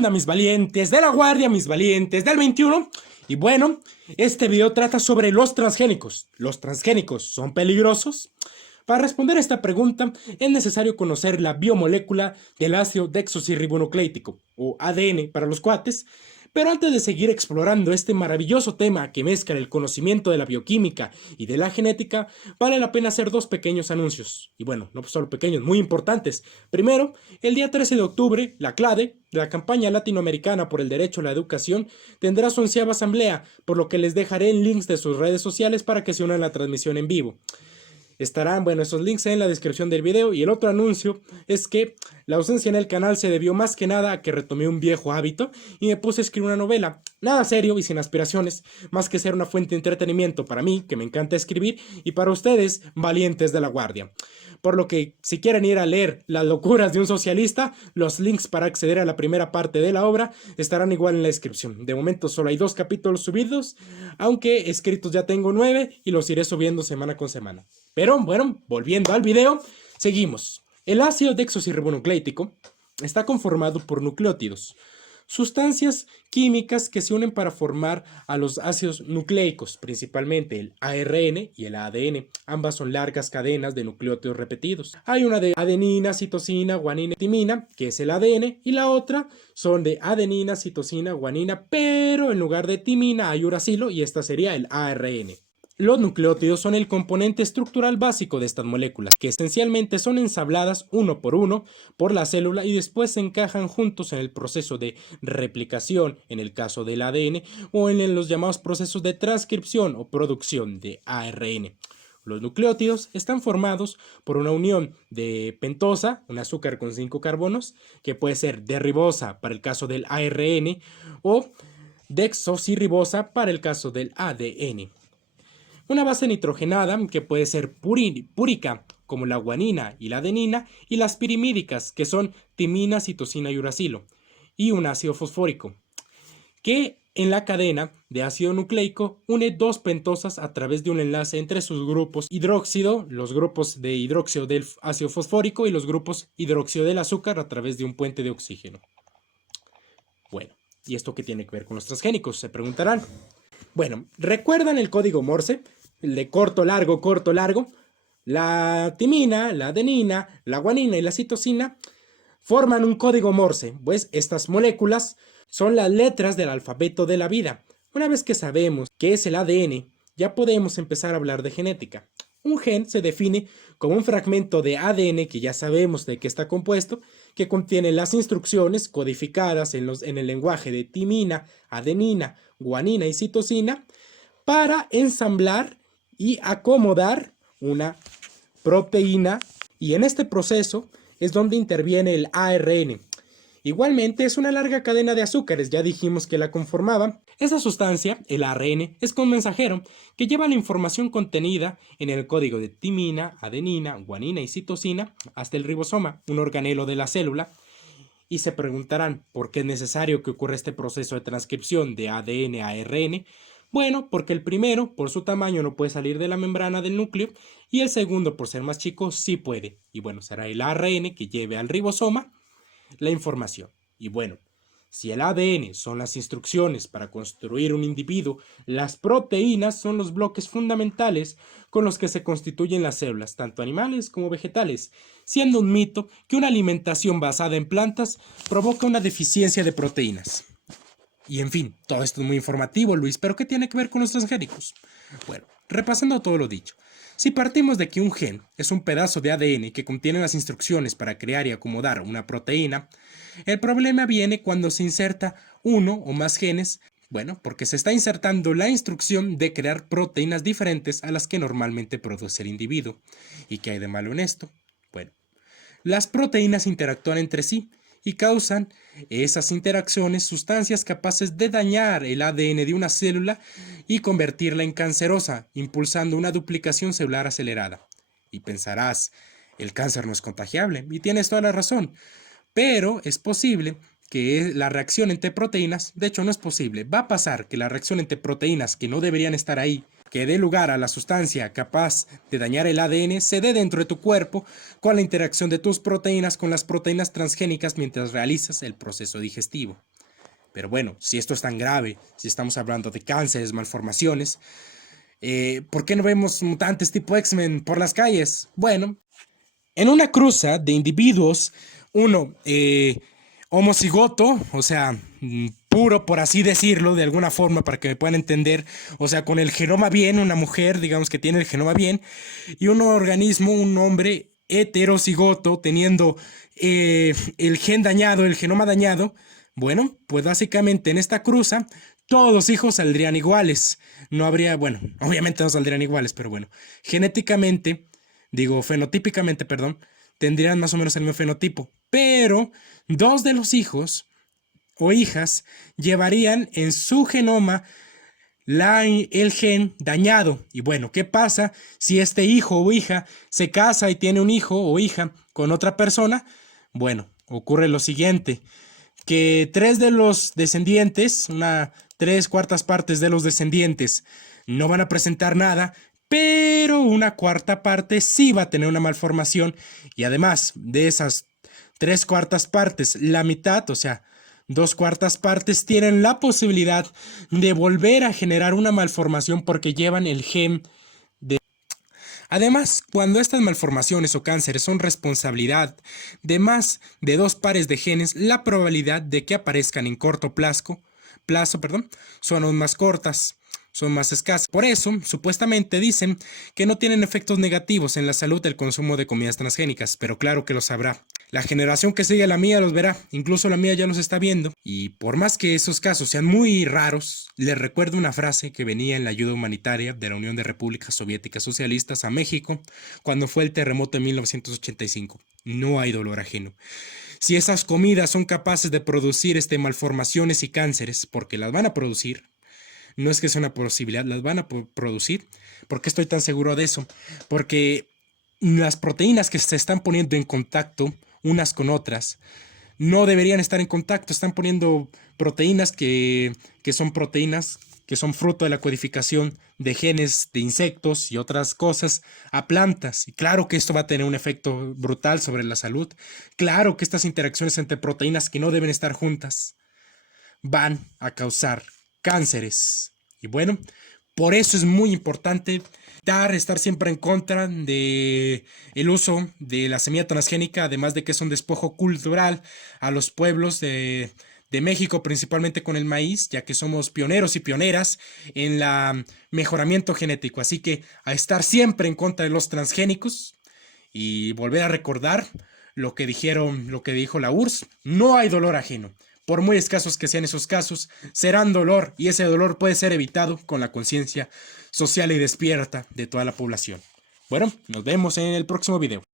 onda, mis valientes de la guardia, mis valientes del 21? Y bueno, este video trata sobre los transgénicos. ¿Los transgénicos son peligrosos? Para responder a esta pregunta es necesario conocer la biomolécula del ácido desoxirribonucleico, o ADN para los cuates. Pero antes de seguir explorando este maravilloso tema que mezcla el conocimiento de la bioquímica y de la genética, vale la pena hacer dos pequeños anuncios. Y bueno, no solo pequeños, muy importantes. Primero, el día 13 de octubre, la CLADE, la Campaña Latinoamericana por el Derecho a la Educación, tendrá su 11ª asamblea, por lo que les dejaré en links de sus redes sociales para que se unan a la transmisión en vivo. Estarán, esos links en la descripción del video. Y el otro anuncio es que la ausencia en el canal se debió más que nada a que retomé un viejo hábito y me puse a escribir una novela. Nada serio y sin aspiraciones, más que ser una fuente de entretenimiento para mí, que me encanta escribir, y para ustedes, valientes de la guardia. Por lo que, si quieren ir a leer Las locuras de un socialista, los links para acceder a la primera parte de la obra estarán igual en la descripción. De momento solo hay 2 capítulos subidos, aunque escritos ya tengo 9 y los iré subiendo semana con semana. Pero bueno, volviendo al video, seguimos. El ácido desoxirribonucleico está conformado por nucleótidos, sustancias químicas que se unen para formar a los ácidos nucleicos, principalmente el ARN y el ADN. Ambas son largas cadenas de nucleótidos repetidos. Hay una de adenina, citosina, guanina y timina, que es el ADN, y la otra son de adenina, citosina, guanina, pero en lugar de timina hay uracilo y esta sería el ARN. Los nucleótidos son el componente estructural básico de estas moléculas, que esencialmente son ensambladas uno por la célula y después se encajan juntos en el proceso de replicación, en el caso del ADN, o en los llamados procesos de transcripción o producción de ARN. Los nucleótidos están formados por una unión de pentosa, un azúcar con 5 carbonos, que puede ser derribosa para el caso del ARN, o desoxirribosa para el caso del ADN. Una base nitrogenada que puede ser púrica, como la guanina y la adenina, y las pirimídicas, que son timina, citosina y uracilo, y un ácido fosfórico, que en la cadena de ácido nucleico une 2 pentosas a través de un enlace entre sus grupos hidróxido, los grupos de hidróxido del ácido fosfórico, y los grupos hidróxido del azúcar a través de un puente de oxígeno. Bueno, ¿y esto qué tiene que ver con los transgénicos? Se preguntarán. Bueno, ¿recuerdan el código Morse? El de corto, largo, corto, largo. La timina, la adenina, la guanina y la citosina forman un código Morse, pues estas moléculas son las letras del alfabeto de la vida. Una vez que sabemos qué es el ADN, ya podemos empezar a hablar de genética. Un gen se define como un fragmento de ADN que ya sabemos de qué está compuesto, que contiene las instrucciones codificadas en el lenguaje de timina, adenina, guanina y citosina para ensamblar y acomodar una proteína, y en este proceso es donde interviene el ARN. Igualmente es una larga cadena de azúcares, ya dijimos que la conformaba. Esa sustancia, el ARN, es como un mensajero que lleva la información contenida en el código de timina, adenina, guanina y citosina hasta el ribosoma, un organelo de la célula. Y se preguntarán, ¿por qué es necesario que ocurra este proceso de transcripción de ADN a ARN? Bueno, porque el primero, por su tamaño, no puede salir de la membrana del núcleo, y el segundo, por ser más chico, sí puede. Y bueno, será el ARN que lleve al ribosoma la información. Y bueno, si el ADN son las instrucciones para construir un individuo, las proteínas son los bloques fundamentales con los que se constituyen las células, tanto animales como vegetales, siendo un mito que una alimentación basada en plantas provoca una deficiencia de proteínas. Y en fin, todo esto es muy informativo, Luis, pero ¿qué tiene que ver con los transgénicos? Bueno, repasando todo lo dicho. Si partimos de que un gen es un pedazo de ADN que contiene las instrucciones para crear y acomodar una proteína, el problema viene cuando se inserta uno o más genes, porque se está insertando la instrucción de crear proteínas diferentes a las que normalmente produce el individuo. ¿Y qué hay de malo en esto? Bueno, las proteínas interactúan entre sí y causan esas interacciones sustancias capaces de dañar el ADN de una célula y convertirla en cancerosa, impulsando una duplicación celular acelerada. Y pensarás, el cáncer no es contagiable, y tienes toda la razón, pero es posible que la reacción entre proteínas, de hecho no es posible, va a pasar que la reacción entre proteínas que no deberían estar ahí, que dé lugar a la sustancia capaz de dañar el ADN, se dé dentro de tu cuerpo con la interacción de tus proteínas con las proteínas transgénicas mientras realizas el proceso digestivo. Pero bueno, si esto es tan grave, si estamos hablando de cánceres, malformaciones, ¿por qué no vemos mutantes tipo X-Men por las calles? Bueno, en una cruza de individuos, uno homocigoto, o sea, puro por así decirlo, de alguna forma para que me puedan entender, o sea, con el genoma bien, una mujer, digamos que tiene el genoma bien, y un organismo, un hombre heterocigoto, teniendo el gen dañado, el genoma dañado. Bueno, pues básicamente en esta cruza todos los hijos saldrían iguales. No habría, bueno, obviamente no saldrían iguales, pero bueno, genéticamente, digo, fenotípicamente, perdón, tendrían más o menos el mismo fenotipo. Pero dos de los hijos o hijas llevarían en su genoma el gen dañado. Y bueno, ¿qué pasa si este hijo o hija se casa y tiene un hijo o hija con otra persona? Bueno, ocurre lo siguiente, que tres de los descendientes, tres cuartas partes de los descendientes, no van a presentar nada, pero una cuarta parte sí va a tener una malformación, y además de esas tres cuartas partes, la mitad, o sea, dos cuartas partes tienen la posibilidad de volver a generar una malformación porque llevan el gen. Además, cuando estas malformaciones o cánceres son responsabilidad de más de dos pares de genes, la probabilidad de que aparezcan en corto plazo, son aún más cortas, son más escasas. Por eso, supuestamente dicen que no tienen efectos negativos en la salud el consumo de comidas transgénicas, pero claro que los habrá. La generación que sigue a la mía los verá, incluso la mía ya los está viendo. Y por más que esos casos sean muy raros, les recuerdo una frase que venía en la ayuda humanitaria de la Unión de Repúblicas Soviéticas Socialistas a México cuando fue el terremoto de 1985. No hay dolor ajeno. Si esas comidas son capaces de producir malformaciones y cánceres, porque las van a producir, no es que sea una posibilidad, las van a producir. ¿Por qué estoy tan seguro de eso? Porque las proteínas que se están poniendo en contacto unas con otras no deberían estar en contacto. Están poniendo proteínas que son fruto de la codificación de genes de insectos y otras cosas a plantas. Y claro que esto va a tener un efecto brutal sobre la salud. Claro que estas interacciones entre proteínas que no deben estar juntas van a cánceres. Y bueno, por eso es muy importante estar siempre en contra de el uso de la semilla transgénica, además de que es un despojo cultural a los pueblos de México, principalmente con el maíz, ya que somos pioneros y pioneras en el mejoramiento genético. Así que a estar siempre en contra de los transgénicos y volver a recordar lo que dijo la URSS, no hay dolor ajeno. Por muy escasos que sean esos casos, serán dolor, y ese dolor puede ser evitado con la conciencia social y despierta de toda la población. Bueno, nos vemos en el próximo video.